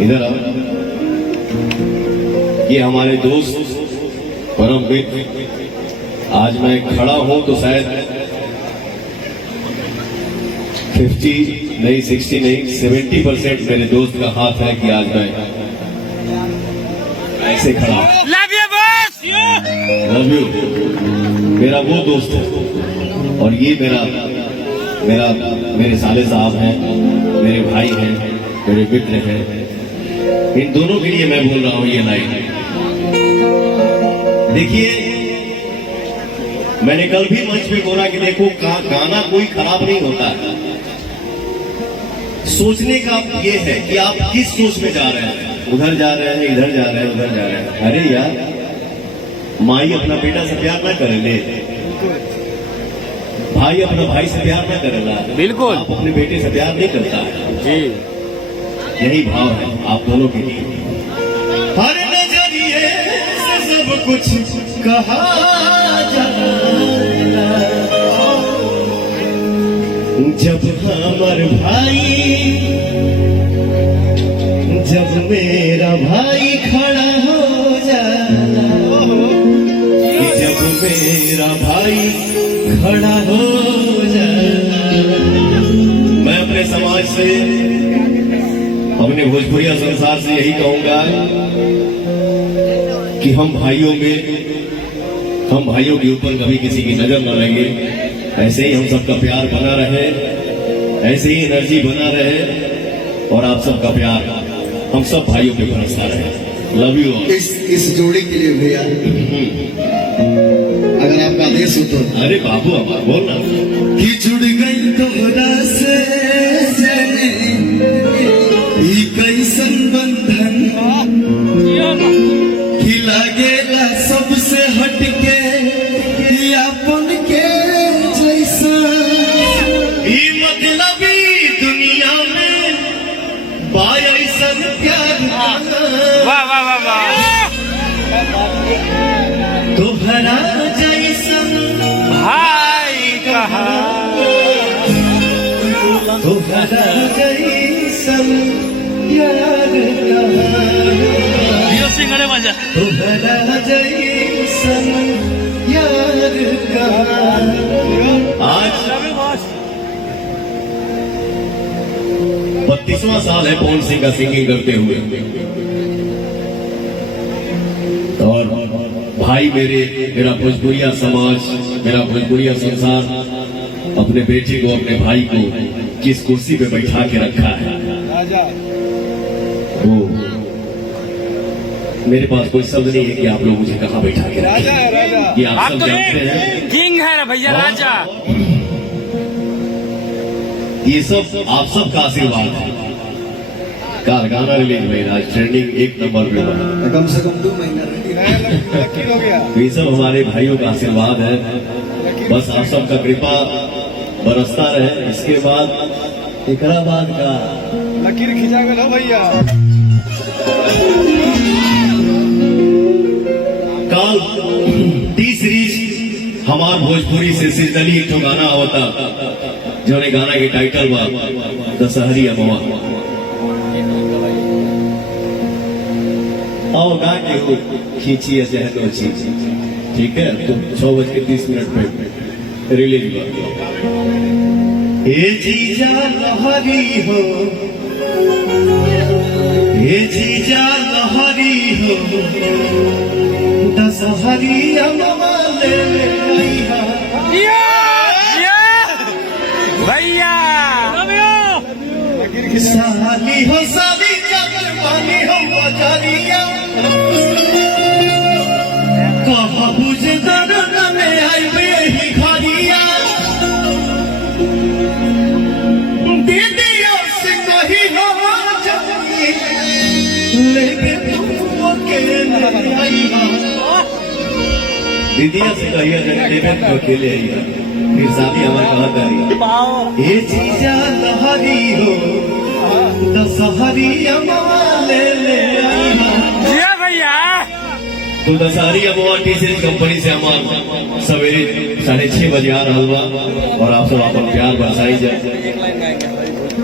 इधर आओ। ये हमारे दोस्त परम मित्र, आज मैं खड़ा हूं तो शायद 50 नहीं 60 नहीं 70% मेरे दोस्त का हाथ है कि आज मैं ऐसे खड़ा। Love you boss, love you. मेरा वो दोस्त है और ये मेरे साले साहब हैं, मेरे भाई हैं, मेरे मित्र हैं। इन दोनों के लिए मैं बोल रहा हूं ये लाइन। देखिए, मैंने कल भी मंच पे बोला कि देखो गाना कोई खराब नहीं होता है। सोचने का ये है कि आप किस सोच में जा रहे हैं, उधर जा रहे हैं, इधर जा रहे हैं, उधर जा रहे हैं। अरे यार, माई अपना बेटा से प्यार ना करे ले, भाई अपना भाई से प्यार ना करेगा, बिल्कुल आप अपने बेटे से प्यार नहीं करता है जी। यही भाव है आप दोनों के लिए। हर नजरिए से सब कुछ कहा जाता, जब हमार भाई, जब मेरा भाई खड़ा हो जाता, जब मेरा भाई खड़ा हो जाता। मैं अपने समाज से, अपने भोजपुरिया संसार से यही कहूंगा कि हम भाइयों के ऊपर कभी किसी की नजर न लगे। ऐसे ही हम सबका प्यार बना रहे, ऐसे ही एनर्जी बना रहे और आप सबका प्यार हम सब भाइयों पे बरसता रहे। Love you. इस जोड़ी के लिए भैया अगर आपका आदेश हो तो। अरे बाबू हमारा बोलना कि जुड़ गई तोहरा से ई कैसन बंधन, कि लागेला सबसे हटके अपन के जैसा। ई मतलबी दुनिया में बायसन प्यार, वाह वाह वाह वाह, तोहरा जैसन भाई कहा, तोहरा जैसन प्यार कहा, जियो सिंह अरे मजा। तोहरा जैसन प्यार कहा। आज 32वां साल है पवन सिंह का सिंगिंग करते हुए और भाई मेरा भोजपुरिया समाज, मेरा भोजपुरिया संसार अपने बेटे को, अपने भाई को किस कुर्सी पे बैठा के रखा है, वो मेरे पास कोई शब्द नहीं है कि आप लोग मुझे कहाँ बैठा के रखे। ये आप सब जानते हैं, किंग है भैया, राजा। ये सब आप सबका आशीर्वाद है। गाना रिलीज में आज ट्रेंडिंग 1 नंबर पे बना, कम से कम 2 महीना हो गया। तो ये सब हमारे भाइयों का आशीर्वाद है। बस आप सबका कृपा बरसता रहे। इसके बाद एकरा बाद का लकीर खिंचा गया भैया। काल टी सीरीज हमार भोजपुरी से सीजनली एक गाना होता, जो गाना के टाइटल बा दशहरी अमवा। आओ गा के हो खींचिए जहनो चीज, ठीक है। तो 6:30 पे रिलीज हुआ। ए जीजा लहरी हो, ए जीजा लहरी हो, दशहरी अमवा ले भैया। साली हो साली चादर पानी हो बजारिया, कहा बुझ दर्द में आई ही घरिया। दीदियों से कही हो जानी, लेके तुम अकेले आई। दीदिया से कहिए लेके तुम अकेले आई, फिर शादी हमारे कहा करी। ये चीजा लहरी हो, दशहरी अमवा ले भैया। तो दशहरी अमवा टी सीरीज कंपनी से हमारा सवेरे 6:30 बजे आ रहा हुआ और आप सब अपन प्यार बरसाई जाए।